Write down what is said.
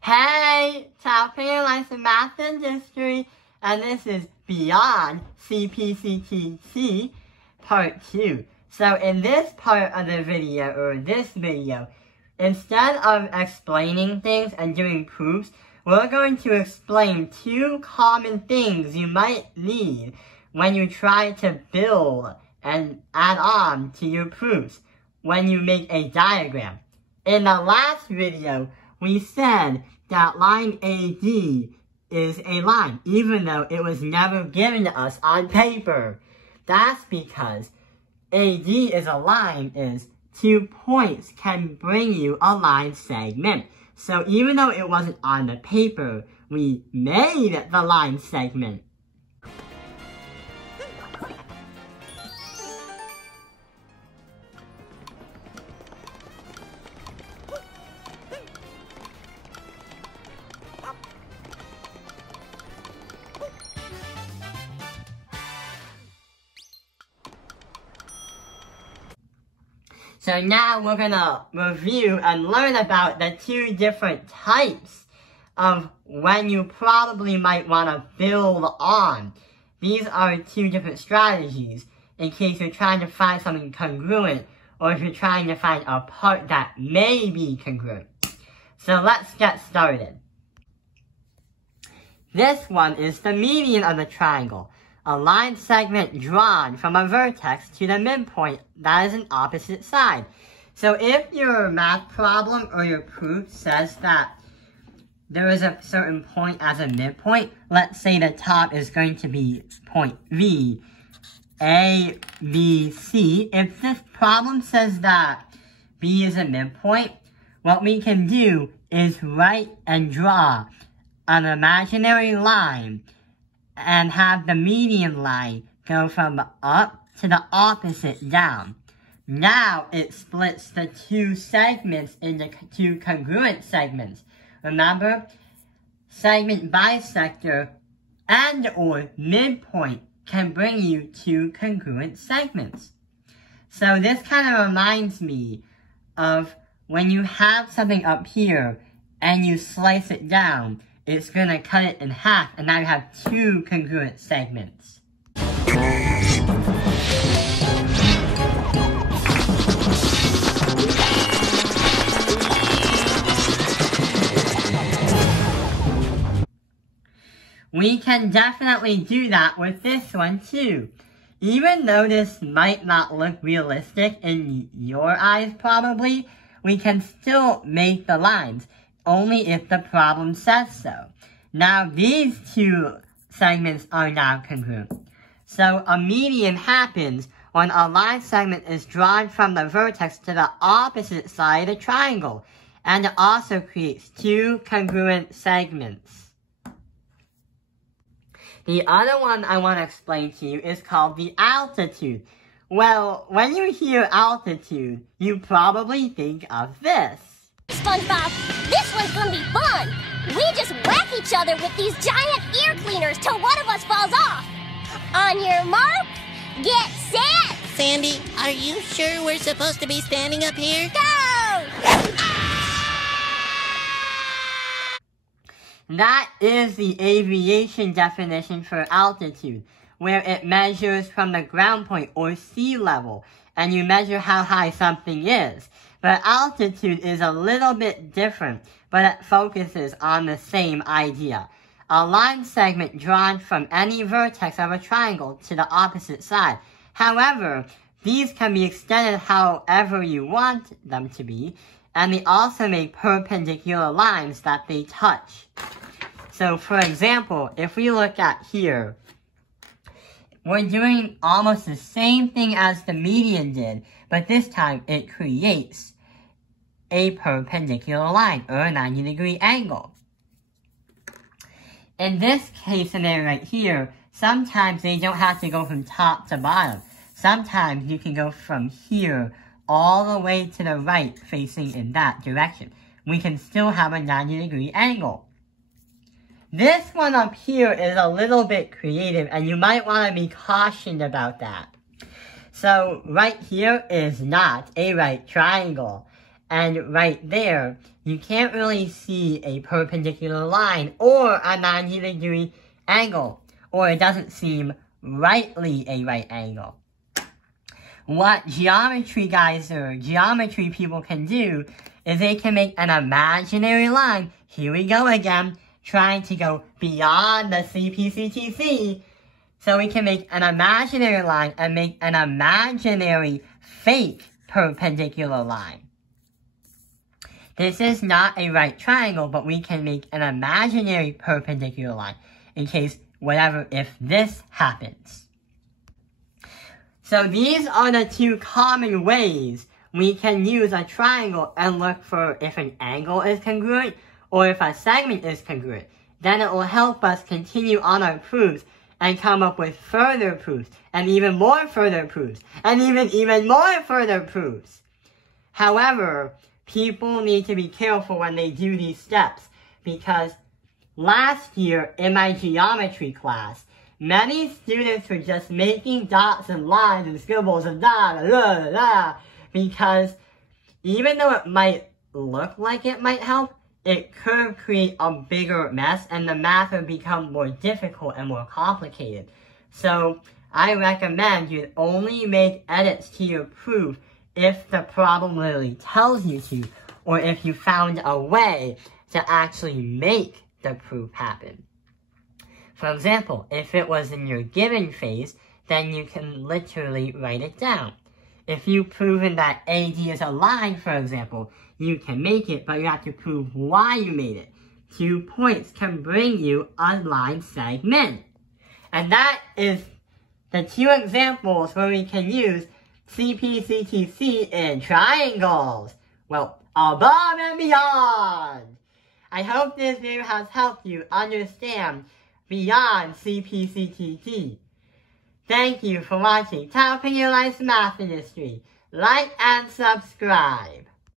Hey, Taipei License Math and History, and this is Beyond cpctc Part 2. So in this part of the video, or this video, instead of explaining things and doing proofs, we're going to explain two common things you might need when you try to build and add on to your proofs when you make a diagram. In the last video, we said that line AD is a line, even though it was never given to us on paper. That's because AD is a line is 2 points can bring you a line segment. So even though it wasn't on the paper, we made the line segment. So now we're gonna review and learn about the two different types of when you probably might wanna build on. These are two different strategies in case you're trying to find something congruent or if you're trying to find a part that may be congruent. So let's get started. This one is the median of the triangle. A line segment drawn from a vertex to the midpoint that is an opposite side. So if your math problem or your proof says that there is a certain point as a midpoint, let's say the top is going to be point V, A, B, C. If this problem says that B is a midpoint, what we can do is write and draw an imaginary line and have the median line go from up to the opposite down. Now it splits the two segments into two congruent segments. Remember, segment bisector and or midpoint can bring you two congruent segments. So this kind of reminds me of when you have something up here and you slice it down, it's going to cut it in half, and now you have two congruent segments. We can definitely do that with this one too. Even though this might not look realistic in your eyes probably, we can still make the lines, only if the problem says so. Now these two segments are now congruent. So a median happens when a line segment is drawn from the vertex to the opposite side of the triangle, and it also creates two congruent segments. The other one I want to explain to you is called the altitude. Well, when you hear altitude, you probably think of this. SpongeBob, this one's gonna be fun! We just whack each other with these giant ear cleaners till one of us falls off! On your mark, get set! Sandy, are you sure we're supposed to be standing up here? Go! That is the aviation definition for altitude, where it measures from the ground point or sea level, and you measure how high something is. But altitude is a little bit different, but it focuses on the same idea. A line segment drawn from any vertex of a triangle to the opposite side. However, these can be extended however you want them to be, and they also make perpendicular lines that they touch. So for example, if we look at here, we're doing almost the same thing as the median did, but this time it creates a perpendicular line, or a 90-degree angle. In this case scenario right here, sometimes they don't have to go from top to bottom. Sometimes you can go from here all the way to the right, facing in that direction. We can still have a 90-degree angle. This one up here is a little bit creative, and you might want to be cautioned about that. So right here is not a right triangle. And right there, you can't really see a perpendicular line or a 90-degree angle, or it doesn't seem rightly a right angle. What geometry guys or geometry people can do is they can make an imaginary line. Here we go again, trying to go beyond the cpctc. So we can make an imaginary line and make an imaginary fake perpendicular line. This is not a right triangle, but we can make an imaginary perpendicular line in case if this happens. So these are the two common ways we can use a triangle and look for if an angle is congruent or if a segment is congruent. Then it will help us continue on our proofs and come up with further proofs, and even more further proofs, and even more further proofs. However, people need to be careful when they do these steps, because last year in my geometry class, many students were just making dots and lines and scribbles and because even though it might look like it might help, it could create a bigger mess and the math would become more difficult and more complicated. So I recommend you only make edits to your proof if the problem literally tells you to, or if you found a way to actually make the proof happen. For example, if it was in your given phase, then you can literally write it down. If you've proven that AD is a line, for example, you can make it, but you have to prove why you made it. 2 points can bring you a line segment. And that is the 2 examples where we can use cpctc in triangles. Well, above and beyond. I hope this video has helped you understand beyond cpctc. Thank you for watching Top of Your Life's Math Industry. Like and subscribe.